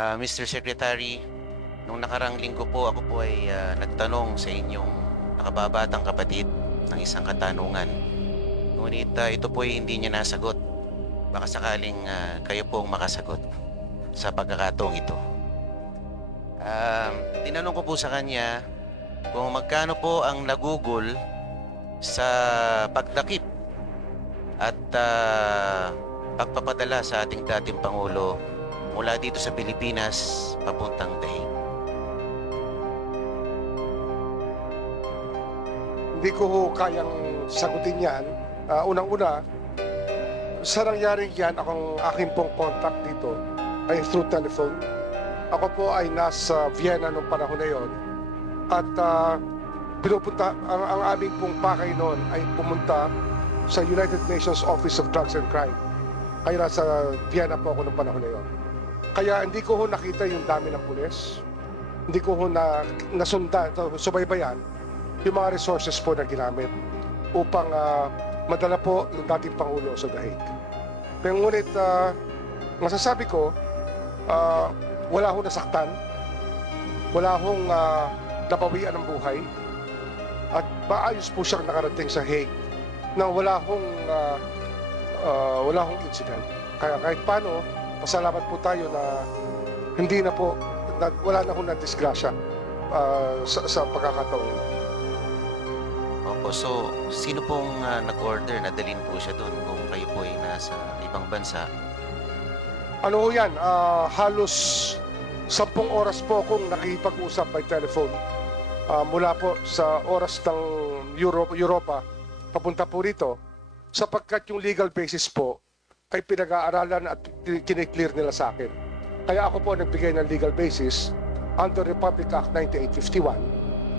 Mr. Secretary, nung nakarang linggo po ako po ay nagtanong sa inyong nakababatang kapatid ng isang katanungan. Ngunit ito po ay hindi niya nasagot. Baka sakaling kayo po ang makasagot sa pagkakataong ito. Tinanong ko po sa kanya kung magkano po ang nagugol sa pagdakip at pagpapadala sa ating dating Pangulo mula dito sa Pilipinas papuntang Daig. Hindi ko ho kayang sagutin yan. Unang-una, sa nangyari yan, aking pong contact dito ay through telephone. Ako po ay nasa Vienna noong panahon na yon. At pinupunta, ang aming pong pakay noon ay pumunta sa United Nations Office of Drugs and Crime. Kaya nasa Vienna po ako noong panahon na yon. Kaya hindi ko ho nakita yung dami ng pulis. Hindi ko ho nasundan, subaybayan yung mga resources po na ginamit upang madala po ng dating Pangulo sa Daig. Pero ngunit masasabi ko, wala hong nasaktan, wala hong napawian ng buhay, at maayos po siyang nakarating sa Hague na wala hong incident. Kaya kahit paano, pasalamat po tayo na hindi na po, wala na hong na-disgrasya sa pagkakataon. Opo, so sino pong nag-order na dalhin po siya doon kung kayo po ay nasa ibang bansa? Ano ho yan? Halos 10 oras po akong nakikipag-usap by telephone mula po sa oras ng Europa papunta po rito, sapagkat yung legal basis po ay pinag-aaralan at kiniklear nila sa akin. Kaya ako po nagbigay ng legal basis under Republic Act 9851,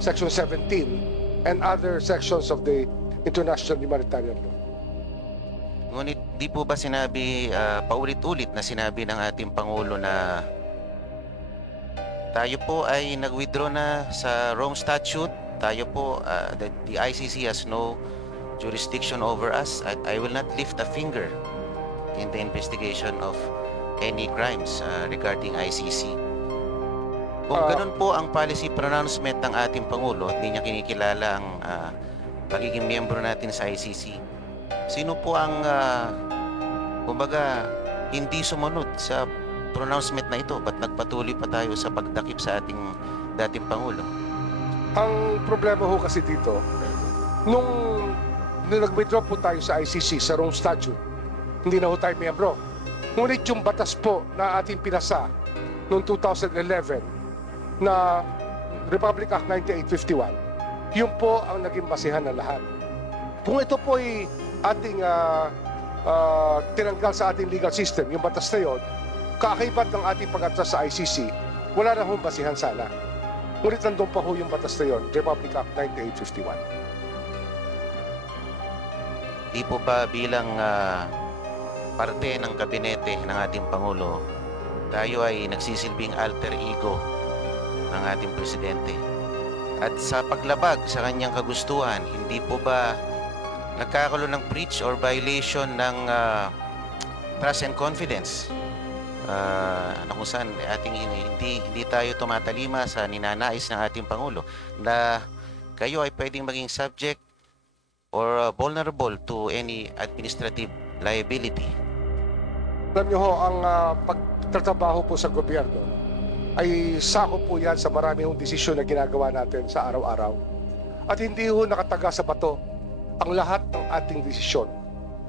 Section 17, and other sections of the International Humanitarian Law. Ngunit di po ba sinabi, paulit-ulit na sinabi ng ating Pangulo na tayo po ay nag-withdraw na sa Rome Statute, tayo po, the ICC has no jurisdiction over us, at I will not lift a finger in the investigation of any crimes regarding ICC. Kung ganun po ang policy pronouncement ng ating Pangulo at hindi niya kinikilala ang pagiging miyembro natin sa ICC, sino po ang kumbaga hindi sumunod sa pronouncement na ito? Ba't nagpatuloy pa tayo sa pagdakip sa ating dating Pangulo? Ang problema ho kasi dito, nung nag-withdraw po tayo sa ICC, sa Rome Statute, hindi na ho tayo miyembro. Ngunit yung batas po na ating pinasa noong 2011 na Republic Act 9851, yun po ang naging basihan ng lahat. Kung ito po ay ating tinanggal sa ating legal system, yung batas na yun, kaakibat ng ating pag-atras sa ICC, wala na hong basihan sana. Ngunit nandun pa ho yung batas na yun, Republic Act 9851. Di po ba bilang parte ng kabinete ng ating Pangulo, tayo ay nagsisilbing alter ego ng ating Presidente? At sa paglabag sa kanyang kagustuhan, hindi po ba nagkakaroon ng breach or violation ng trust and confidence? Kung saan ating hindi tayo tumatalima sa ninanais ng ating Pangulo na kayo ay pwedeng maging subject or vulnerable to any administrative liability. Alam niyo ho, ang pagtatrabaho po sa gobyerno ay sako po yan sa marami hong desisyon na ginagawa natin sa araw-araw. At hindi ho nakataga sa bato ang lahat ng ating desisyon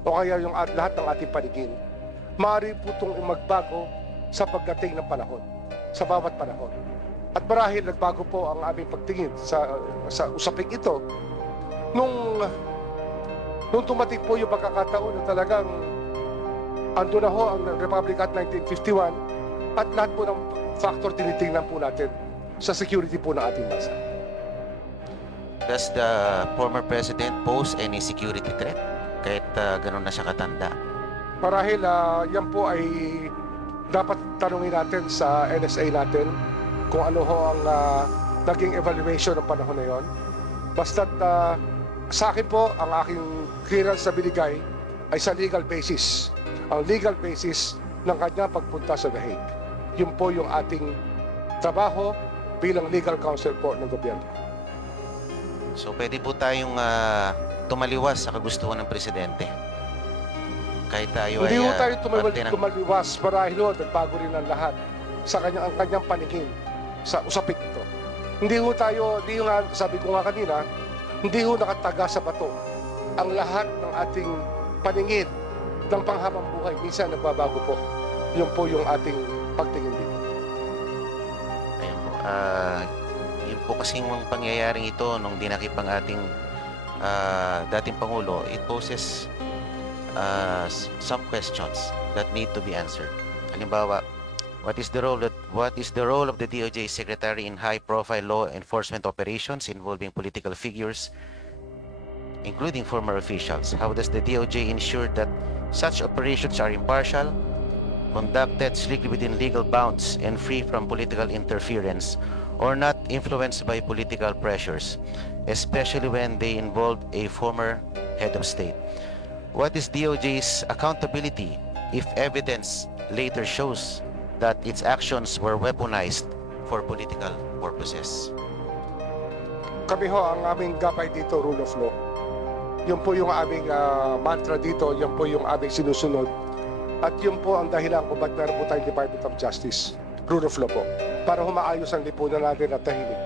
o kaya yung lahat ng ating paningin. Maaari po itong magbago sa pagdating ng panahon, sa bawat panahon. At marahil nagbago po ang aming pagtingin sa usaping ito nung tumating po yung pagkakataon na talagang ando na ho ang Republic Act 1951 at lahat po ng factor tinitingnan po natin sa security po ng ating bansa. Does the former president pose any security threat kahit ganun na siya katanda? Marahil yan po ay dapat tanungin natin sa NSA natin kung ano ho ang naging evaluation ng panahon na yon. Basta't sa akin po, ang aking clearance na binigay ay sa legal basis. Ang legal basis ng kanyang pagpunta sa The Hague. Yun po yung ating trabaho bilang legal counsel po ng gobyerno. So pwede po tayong tumaliwas sa kagustuhan ng presidente. Kahit tayo Hindi ay ho tayo parte ng... tumaliwas marahil ho, nagbago rin ang lahat sa ang kanyang paningin sa usapin ito. Hindi ho nga, sabi ko nga kanina, hindi ho nakataga sa bato. Ang lahat ng ating paningin ng panghabang buhay, minsan nagbabago po. Yun po yung ating pagtingin dito. Ayun po. Yun po kasing mga pangyayaring ito nung dinakip ang ating dating Pangulo, it poses some questions that need to be answered. Halimbawa, what is the role of the DOJ Secretary in high-profile law enforcement operations involving political figures, including former officials? How does the DOJ ensure that such operations are impartial, conducted strictly within legal bounds, and free from political interference, or not influenced by political pressures, especially when they involve a former head of state? What is DOJ's accountability if evidence later shows that its actions were weaponized for political purposes? Kami ho, ang aming gabay dito, rule of law. Yun po yung aming mantra dito, yun po yung aming sinusunod. At yun po ang dahilan kung ba't meron po tayong Department of Justice, rule of law po, para humaayos ang lipunan natin at tahimik.